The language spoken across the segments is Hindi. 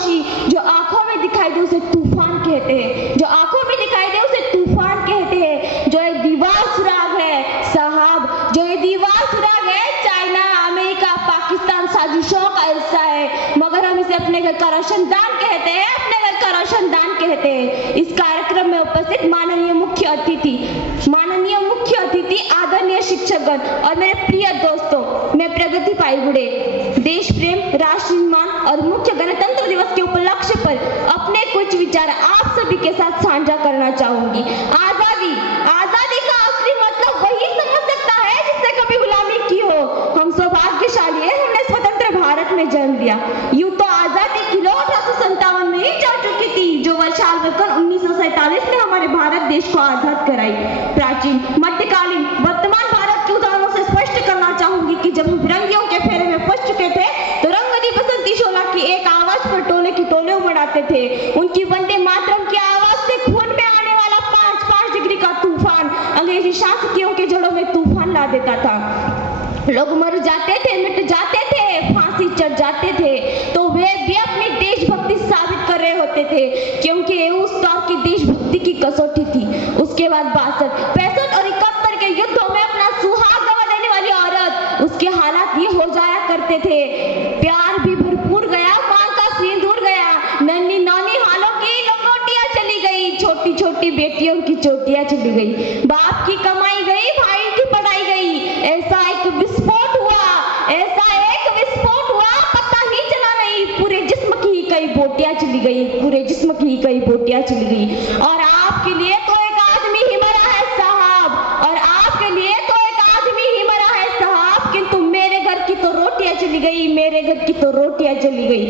खामोशी जो आंखों में दिखाई दे उसे तूफान कहते हैं, जो आंखों में दिखाई दे उसे तूफान कहते हैं। जो ये दीवार सुराग है साहब, जो ये दीवार सुराग है चाइना, अमेरिका, पाकिस्तान साजिशों का हिस्सा है, मगर हम इसे अपने घर का रोशनदान कहते हैं, अपने घर का रोशनदान कहते हैं। इस कार्यक्रम में उपस्थित माननीय मुख्य अतिथि, आदरणीय शिक्षकगण और मेरे प्रिय दोस्तों, मैं प्रगति पाईगुड़े देश प्रेम, राष्ट्र निर्माण और मुख्य गणतंत्र दिवस के उपलक्ष्य पर अपने कुछ विचार आप सभी के साथ साझा करना चाहूंगी। आजादी का असली मतलब वही समझ सकता है जिसने कभी गुलामी की हो। हम सौभाग्यशाली हैं, हमने स्वतंत्र भारत में जन्म लिया। यूं तो आजादी की लौ 1857 में ही जा चुकी थी, जो वर्षाल वर्षन 1947 में हमारे भारत देश को आजाद कराई। प्राचीन, मध्यकालीन, वर्तमान भारत के उदाहरणों से स्पष्ट करना चाहूंगी कि जब हम फिरंगियों के फेरे में फंस चुके थे तो रंगदी बसंती शोला की एक आवाज पर टोले की टोले उमड़ाते थे। उनकी वंदे मातरम की आवाज से खून में आने वाला 5 डिग्री का तूफान अंग्रेजी शासकियों के जड़ों में तूफान ला देता था। लोग मर जाते थे, मिट जाते थे, फांसी चढ़ जाते थे, तो वे भी अपनी देशभक्ति साबित कर रहे होते थे, क्योंकि उस दौर की देशभक्ति की कसौटी थी। उसके बाद 62, 65 और 71 के युद्धों में अपना सुहाग गंवा देने वाली औरत, उसके हालात ये हो जाया करते थे। प्यार भी भरपूर गया, मां का सिंदूर गया, नन्ही नौनी हालों की लंगोटियां चली गई, छोटी छोटी बेटियों की चोटियां चली गई, बाप की कमाई गई, भाई की पढ़ाई गई। ऐसा एक विस्फोट हुआ, पता ही चला नहीं, पूरे जिस्म की कई बोटियां चली गई, पूरे जिस्म की कई बोटियां चली गई। और आपके लिए तो एक आदमी ही मरा है साहब, और आपके लिए तो एक आदमी ही मरा है साहब, किंतु मेरे घर की तो रोटियां चली गई, मेरे घर की तो रोटियां चली गई।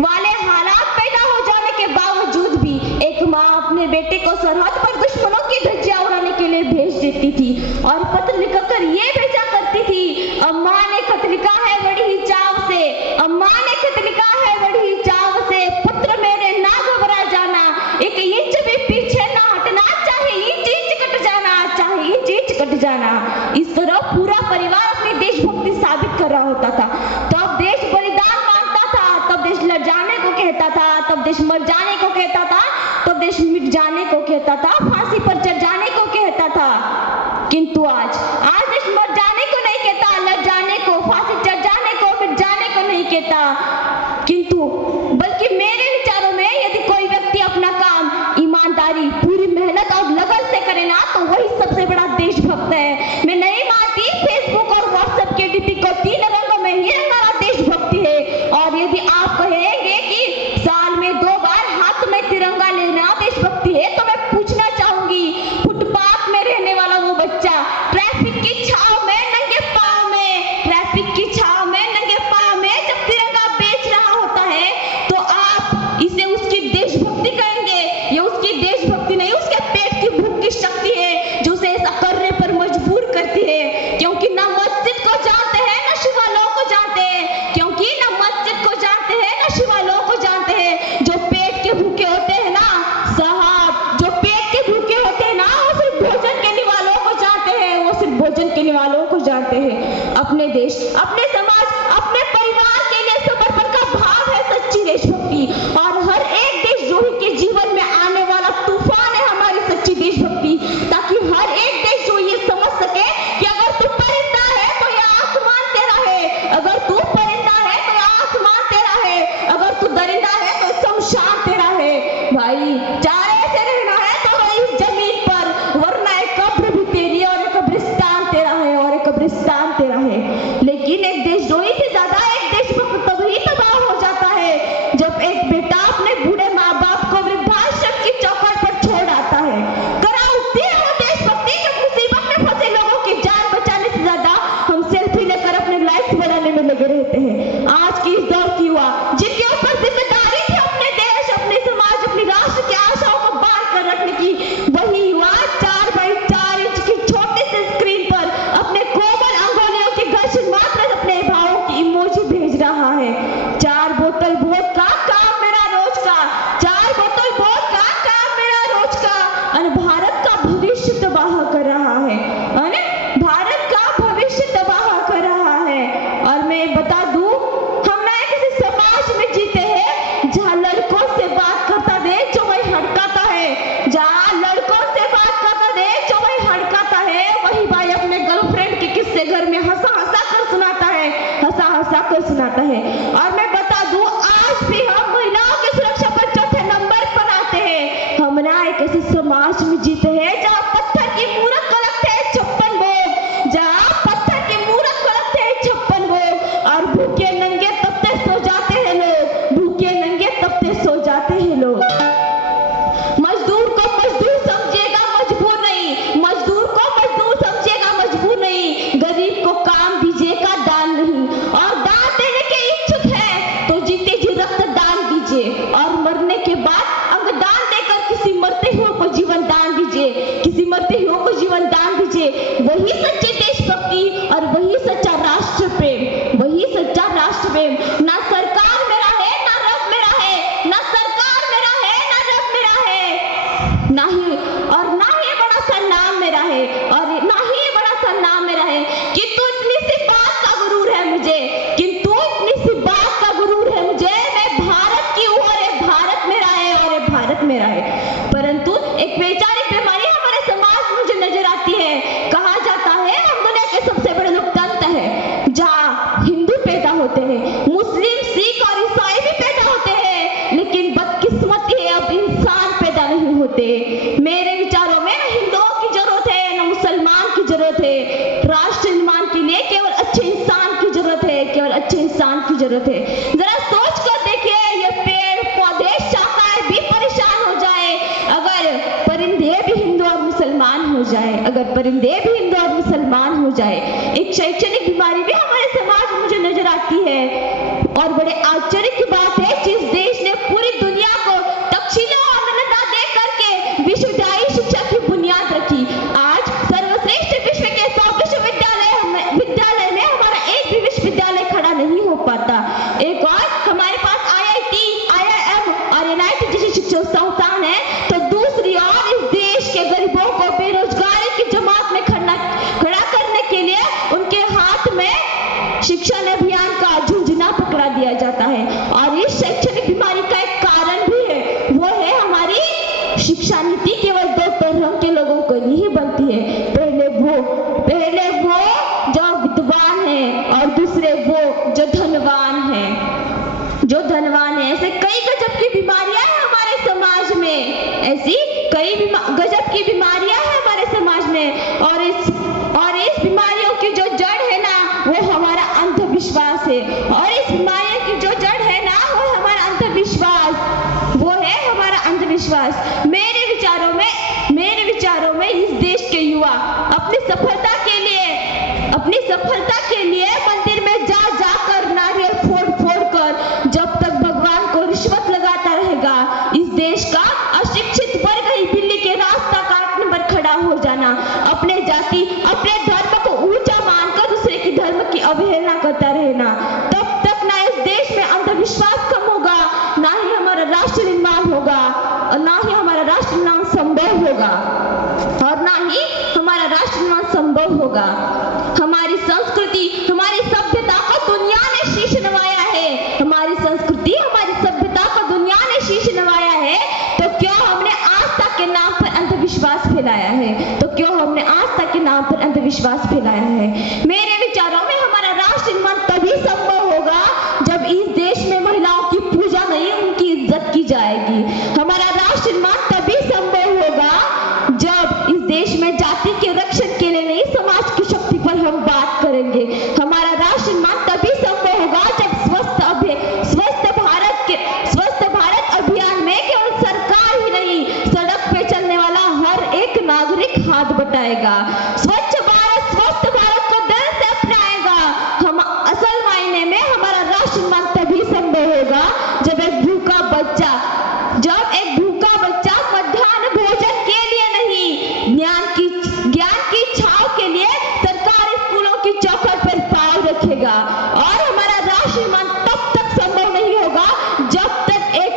वाले हालात पैदा हो जाने के बावजूद भी एक माँ अपने बेटे को सरहद पर दुश्मनों की धज्जियां उड़ाने के लिए भेज देती थी और पत्र लिखकर ये भेजा करती थी, अम्मा ने खत लिखा है बड़ी ही चाव से, अम्मा ने खत लिखा है बड़ी ही चाव से, पुत्र मेरे ना घबरा जाना, एक इंच भी पीछे ना हटना, चाहे इंच कट जाना, चाहे इंच कट जाना। इस तरह पूरा परिवार अपनी देशभक्ति साबित कर रहा होता था। तब देश बलिदान मांगता था, तब देश लड़ जाने को कहता था, तब देश मर जाने को कहता था, तब देश मिट जाने को कहता था, फांसी पर चढ़ जाने को कहता था। किंतु आज देश मर जाने को नहीं कहता, लड़ जाने को, फांसी चढ़ जाने को, मिट जाने को नहीं कहता, किंतु बल्कि मेरे विचारों में यदि कोई व्यक्ति अपना काम ईमानदारी, पूरी मेहनत और लगन से करे ना, तो वही सबसे बड़ा देशभक्त है। मैं नहीं मानती फेसबुक और व्हाट्सएप के डीपी को 3 रंगों में ही हमारा देशभक्ति है। और यदि आप कहेंगे कि साल में 2 बार हाथ में तिरंगा लेना देशभक्ति है, तो मैं पूछना चाहूंगी, फुटपाथ में रहने वाला वो बच्चा ट्रैफिक की छाव में नंगे पांव में, ट्रैफिक की छाव में नंगे पांव में जब तिरंगा बेच रहा होता है, तो आप इसे उसकी देशभक्ति कहेंगे? ये उसकी देशभक्ति नहीं, उसके पेट की भूख की शक्ति है जो उसे ऐसा करने पर मजबूर करती है। क्योंकि ना मस्जिद को जानते हैं, ना शिवालयों को जानते हैं, क्योंकि ना मस्जिद को जानते हैं, ना शिवालयों को जानते हैं। जो पेट के भूखे होते हैं ना साहब, जो पेट के भूखे होते हैं ना, वो सिर्फ भोजन के निवालों को जानते हैं, वो सिर्फ भोजन के निवालों को जानते हैं। अपने देश, अपने समाज, अपने परिवार के लिए समर्पण का भाव है सच्ची देशभक्ति। और हर एक देशद्रोही के जीवन में आने वाला तूफान है हमारी सच्ची देशभक्ति, ताकि हर एक देशद्रोही ये समझ सके कि अगर तू परिंदा है तो ये आसमान तेरा है, अगर तू परिंदा है तो ये आसमान तेरा है, अगर तू दरिंदा है तो शमशान तेरा है। भाई चारे से रहना है तो इस जमीन पर, वरना एक कब्र भी तेरी और एक कब्रिस्तान तेरा है, और एक कब्रिस्तान तेरा है। लेकिन एक देशद्रोही से ज्यादा एक देशभक्त तभी तबाह हो जाता है जब एक बेटा अपने बूढ़े माँ बाप को वृद्धाश्रम की चौखट पर छोड़ आता है। कराउती है वो देशभक्ति जब मुसीबत में फंसे लोगों की जान बचाने से ज्यादा हम सेल्फी लेकर अपने लाइफ बनाने में लगे रहते हैं। आज की इस दौर की युवा जिनके ऊपर जिम्मेदारी थी अपने देश, अपने समाज, अपनी राष्ट्र की आशाओं को बांध कर रखने की, वही युवा 4x4 इंच की छोटी सी स्क्रीन पर अपने कोमल अंगुलियों की घर्षण मात्र अपने भावों की इमोजी भेज रहा है। 4 बोतल वोडका काम मेरा रोज का, 4 बोतल वोडका काम मेरा रोज का, और भारत का भविष्य तबाह कर रहा है, भारत का भविष्य तबाह कर रहा है। और मैं बता दूं, हम ना किसी समाज में जीते हैं जहां जाता है। और मैं बता दूं, आज भी हम महिलाओं की सुरक्षा पर चौथे नंबर पर आते हैं। हम ना एक ऐसे समाज में जीते हैं जहाँ पत्थर की मूरत को लगते हैं 56 भोग, जहाँ पत्थर की मूरत को लगते हैं 56 भोग, और भूखे नंगे तपते सो जाते हैं लोग, भूखे नंगे तपते सो जाते हैं लोग। मजदूर को मजदूर समझिएगा, मजबूर नहीं। मजदूर को मजदूर समझिएगा, मजबूर नहीं। गरीब को काम दीजिएगा, दान नहीं। और दान देने के इच्छुक है तो जीते जी रक्त दान दीजिए, और मरने के बाद अंगदान देकर किसी मरते हुए को जीवन दान दीजिए, किसी मरते हुए को जीवन दान दीजिए। वही सच्ची देशभक्ति और वही सच्चा राष्ट्र प्रेम, वही सच्चा राष्ट्र प्रेम। ना सरकार मेरा है, ना रब मेरा है, ना सरकार मेरा है, ना रब मेरा है, ना ही बड़ा सा नाम मेरा है, और ना ही बड़ा सा नाम मेरा है। किंतु इतनी सी बात का गुरूर है मुझे, किंतु इतनी सी बात का गुरूर है मुझे, मैं भारत की हूँ और ये भारत मेरा है, और ये भारत मेरा है। परंतु एक वैचारिक बीमारी हमारे समाज में मुझे नजर आती है। कहा जाता है हम दुनिया के सबसे बड़े लोकतंत्र है, जहाँ हिंदू पैदा होते हैं, मुस्लिम, सिख और ईसाई भी पैदा होते हैं, लेकिन बदकिस्मती है अब इंसान पैदा नहीं होते। मेरे विचारों में न हिंदुओं की जरूरत है, न मुसलमान की जरूरत है। राष्ट्र निर्माण के लिए केवल अच्छे इंसान की जरूरत है, केवल अच्छे इंसान की जरूरत है। जरा सोच कर देखिए, ये पेड़ पौधे शाखाएं भी परेशान हो जाए अगर परिंदे भी हिंदू और मुसलमान हो जाए, अगर परिंदे भी हिंदू और मुसलमान हो जाए। एक शैक्षणिक बीमारी भी हमारे समाज में मुझे नजर आती है, और बड़े आश्चर्य की बात है, जिस देश ने पूरी दुनिया को तक्षशिला और नालंदा दे करके विश्वविद्यालय शिक्षा की बुनियाद रखी, आज सर्वश्रेष्ठ विश्व के 100 विश्वविद्यालय में हमारा एक भी विश्वविद्यालय खड़ा नहीं हो पाता। एक और हमारे पास IIT, IIM और NIT जैसी शिक्षण संस्थान है, तो दूसरी ओर इस देश के गरीबों को बेरोजगारी की जमात में खड़ा करने के लिए उनके हाथ में शिक्षण अभियान का झुंझुना पकड़ा दिया जाता है। और इस शैक्षणिक बीमारी का एक कारण भी है, वो है हमारी शिक्षा नीति केवल दो तरह के लोगों को नहीं बनती है। पहले वो जो विद्वान है, और दूसरे वो जो धनवान है, जो धनवान है। ऐसे कई गजब की बीमारियां हैं हमारे समाज में, ऐसी कई गजब की बीमारियां हैं हमारे समाज में। और इस बीमारियों की जो जड़ है ना, वो हमारा अंधविश्वास है। और इस बीमारियों की जो जड़ है ना, वो हमारा अंधविश्वास, वो है हमारा अंधविश्वास। मेरे विचारों में इस देश के युवा अपनी सफलता के लिए मंदिर में जाकर नारियल फोड़ कर जब तक भगवान को रिश्वत लगाता रहेगा, इस देश का अशिक्षित वर्ग ही बिल्ली के रास्ता काटने पर खड़ा हो जाना, अपने जाति अपने धर्म को ऊंचा मानकर दूसरे के धर्म की अवहेलना करता रहना, तब तक ना इस देश में अंधविश्वास कम होगा, ना ही हमारा राष्ट्र निर्माण होगा, और ना ही हमारा राष्ट्र निर्माण संभव होगा, और ना ही हमारा राष्ट्र निर्माण संभव होगा। हमारी संस्कृति, हमारी सभ्यता को दुनिया ने शीश नवाया है, हमारी संस्कृति, हमारी सभ्यता को दुनिया ने शीश नवाया है, तो क्यों हमने आस्था के नाम पर अंधविश्वास फैलाया है, तो क्यों हमने आस्था के नाम पर अंधविश्वास फैलाया है। मेरे विचारों में हमारा राष्ट्र निर्माण तभी संभव होगा जब इस देश में महिलाओं की पूजा नहीं, उनकी इज्जत की जाएगी। हमारा राष्ट्र निर्माण तभी संभव होगा जब इस देश में जाति के रक्षण के लिए नहीं, समाज की शक्ति पर हम बात करेंगे। हमारा राष्ट्र निर्माण तभी संभव होगा जब स्वस्थ भारत अभियान में केवल सरकार ही नहीं, सड़क पे चलने वाला हर एक नागरिक हाथ बटाएगा, स्वच्छ भारत स्वस्थ भारत को दिल से अपनाएगा। हम असल मायने में हमारा राष्ट्र निर्माण तभी संभव होगा जब एक भूखा बच्चा मध्याह्न भोजन के लिए नहीं, ज्ञान की छाव के लिए सरकारी स्कूलों की चौखट पर पांव रखेगा। और हमारा राष्ट्र निर्माण तब तक संभव नहीं होगा जब तक एक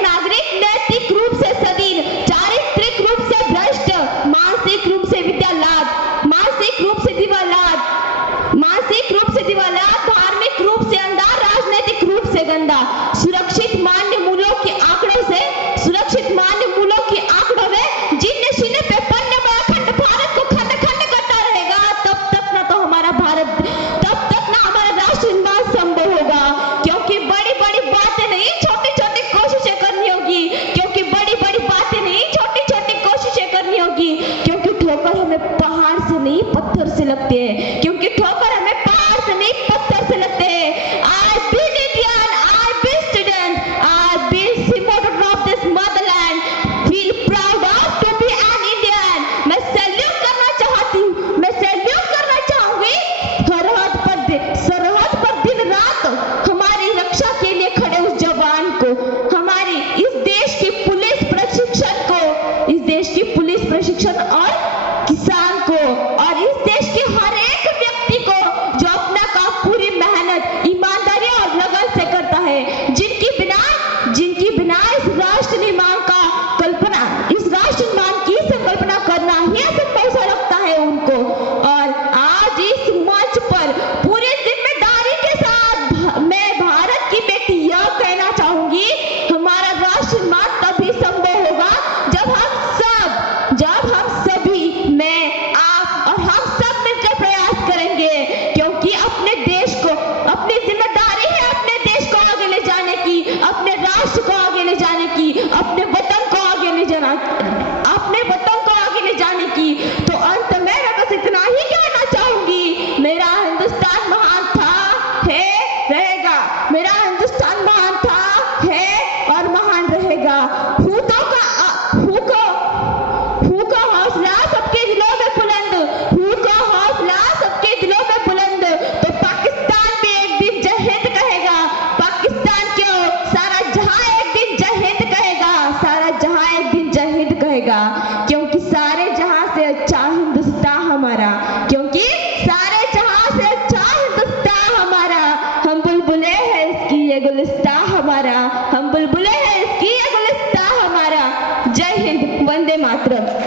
नागरिक नैतिक रूप से सदीन, चारित्रिक रूप से भ्रष्ट, मानसिक रूप से विद्यालाद, मानसिक रूप से दिवालात, धार्मिक रूप से अंधा, राजनीतिक रूप से गंदा, सुरक्षित मान्य मूल्यों के आंकड़ों में जिन सीने पे पन्ने में अखंड भारत को खंड करता रहेगा, तब तक ना हमारा रहेगा, क्योंकि सारे जहां से अच्छा हिंदुस्तान हमारा, क्योंकि सारे जहां से अच्छा हिंदुस्तान हमारा। हम बुलबुले हैं इसकी ये गुलिस्तान हमारा, हम बुलबुले हैं इसकी ये गुलिस्तान हमारा। जय हिंद, वंदे मातरम।